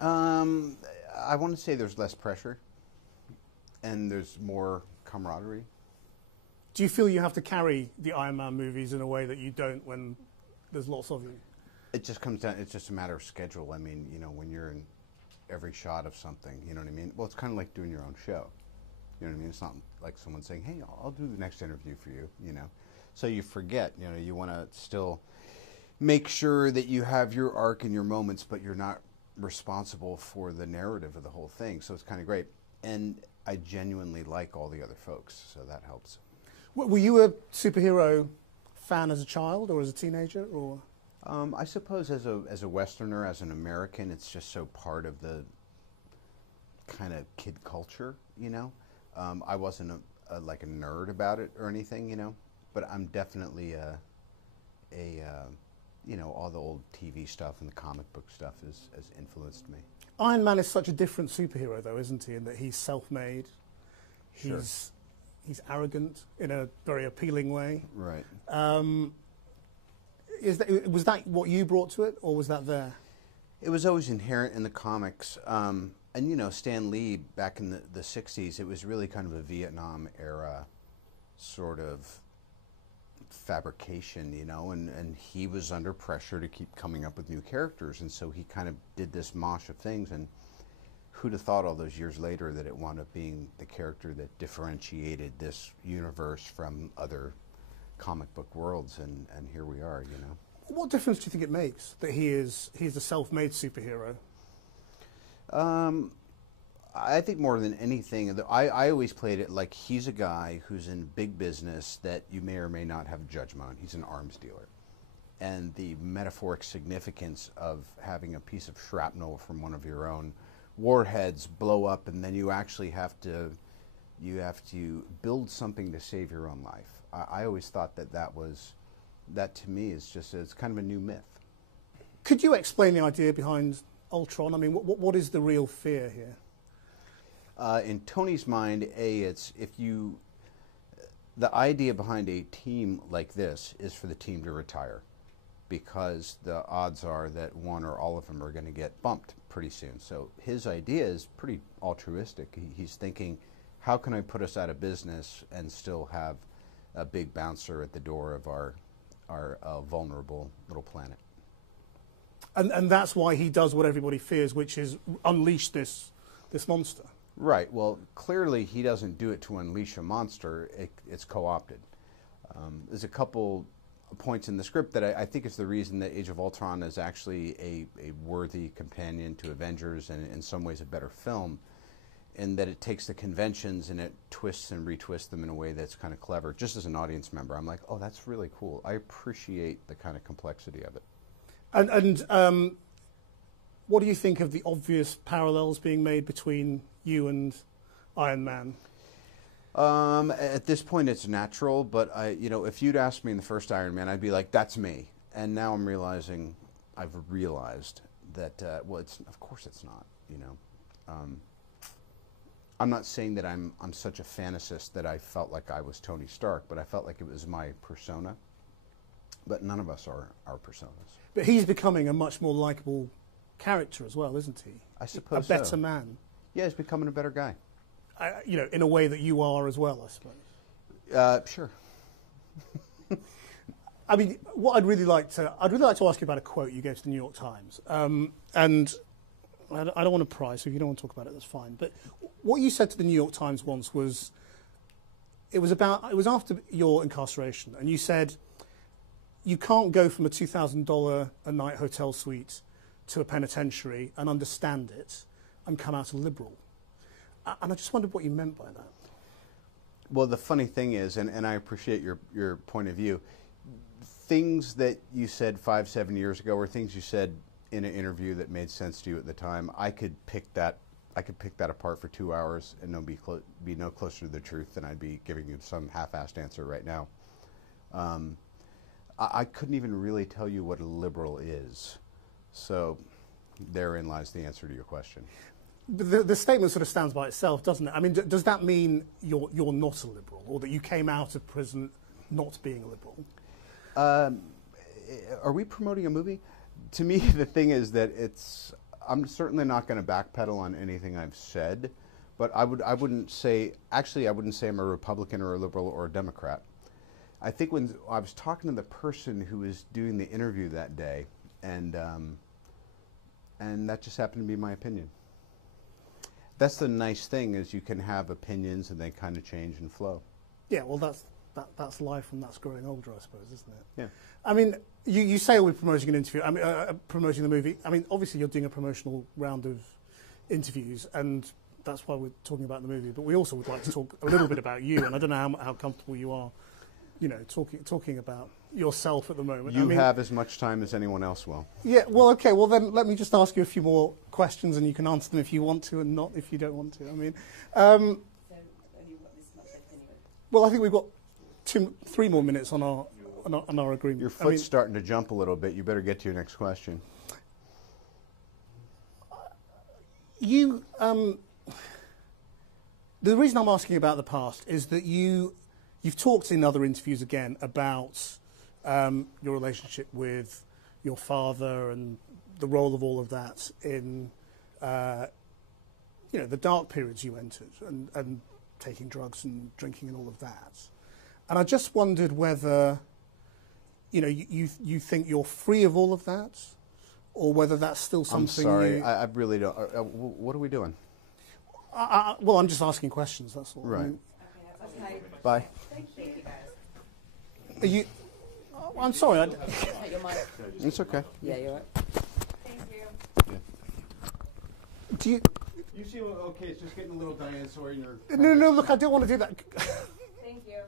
Um, I want to say there's less pressure and there's more camaraderie. Do you feel you have to carry the Iron Man movies in a way that you don't when there's lots of you? It just comes down. It's just a matter of schedule. I mean, when you're in every shot of something, you know what I mean. Well, it's kind of like doing your own show. You know what I mean? It's not like someone saying, "Hey, I'll do the next interview for you." So you forget. You want to still make sure that you have your arc and your moments, but you're not responsible for the narrative of the whole thing. So it's kind of great. And I genuinely like all the other folks, so that helps. Were you a superhero fan as a child or as a teenager, or? I suppose as a Westerner, as an American, it's just so part of the kind of kid culture, I wasn't like a nerd about it or anything, but I'm definitely all the old TV stuff and the comic book stuff has influenced me. Iron Man is such a different superhero, though, isn't he? In that he's self-made, Sure. he's arrogant in a very appealing way. Right. Was that what you brought to it, or was that there? It was always inherent in the comics. And, Stan Lee, back in the 60s, it was really kind of a Vietnam era sort of fabrication, and he was under pressure to keep coming up with new characters. And so he kind of did this mosh of things. And who'd have thought all those years later that it wound up being the character that differentiated this universe from other comic book worlds, and here we are, What difference do you think it makes that he's a self-made superhero? I think more than anything, I always played it like he's a guy who's in big business that you may or may not have a judgment on. He's an arms dealer. And the metaphoric significance of having a piece of shrapnel from one of your own warheads blow up, and then you actually have to build something to save your own life. I always thought that to me it's kind of a new myth. Could you explain the idea behind Ultron? I mean, what is the real fear here? In Tony's mind, the idea behind a team like this is for the team to retire, because the odds are that one or all of them are going to get bumped pretty soon. So his idea is pretty altruistic. He's thinking, how can I put us out of business and still have a big bouncer at the door of our vulnerable little planet? And that's why he does what everybody fears, which is unleash this monster. Right. Well, clearly he doesn't do it to unleash a monster. It's co-opted. There's a couple points in the script that I think is the reason that Age of Ultron is actually a worthy companion to Avengers, and in some ways a better film, in that it takes the conventions and it twists and retwists them in a way that's kind of clever. Just as an audience member, I'm like, oh, that's really cool. I appreciate the kind of complexity of it. And what do you think of the obvious parallels being made between you and Iron Man? At this point, it's natural, but if you'd asked me in the first Iron Man, I'd be like, that's me. And now I've realized that, of course it's not, I'm not saying that I'm such a fantasist that I felt like I was Tony Stark, but I felt like it was my persona. But none of us are our personas. But he's becoming a much more likable character as well, isn't he? I suppose a better man. Yeah, he's becoming a better guy. In a way that you are as well, I suppose. Sure. I mean, what I'd really like to ask you about a quote you gave to the New York Times, and I don't want to pry, so if you don't want to talk about it, that's fine. But what you said to the New York Times once was, it was after your incarceration, and you said, you can't go from a $2,000 a night hotel suite to a penitentiary and understand it and come out a liberal. And I just wondered what you meant by that. Well, the funny thing is, and I appreciate your point of view, things that you said 5-7 years ago or things you said in an interview that made sense to you at the time, I could pick that apart for 2 hours and be no closer to the truth than I'd be giving you some half-assed answer right now. I couldn't even really tell you what a liberal is. So therein lies the answer to your question. The statement sort of stands by itself, doesn't it? I mean, does that mean you're not a liberal, or that you came out of prison not being a liberal? Are we promoting a movie? To me, the thing is that I'm certainly not going to backpedal on anything I've said, but I wouldn't say I'm a Republican or a liberal or a Democrat. I think when I was talking to the person who was doing the interview that day, and that just happened to be my opinion. That's the nice thing, is you can have opinions and they kind of change and flow. Yeah, well, that's life and that's growing older, I suppose, isn't it? Yeah. I mean, you say we're promoting an interview. I mean, promoting the movie. I mean, obviously you're doing a promotional round of interviews, and that's why we're talking about the movie. But we also would like to talk a little bit about you, and I don't know how comfortable you are, you know, talking about yourself at the moment. You have as much time as anyone else will. Yeah, well, okay, well then let me just ask you a few more questions, and you can answer them if you want to and not if you don't want to. I mean, So only what this much left anyway. well, I think we've got 3 more minutes on our agreement. Your foot's starting to jump a little bit. You better get to your next question. You, the reason I'm asking about the past is that you've talked in other interviews again about your relationship with your father and the role of all of that in, you know, the dark periods you entered and taking drugs and drinking and all of that. And I just wondered whether, you know, you think you're free of all of that, or whether that's still something. I'm sorry, I really don't. What are we doing? Well, I'm just asking questions. That's all. Right. I mean, Okay. Bye. Thank you guys. are you? I'm sorry. Take your mic. It's okay. Yeah, you're right. Thank you. Do you? You seem okay. It's just getting a little dinosaur in your. No. Look, I don't want to do that. Thank you.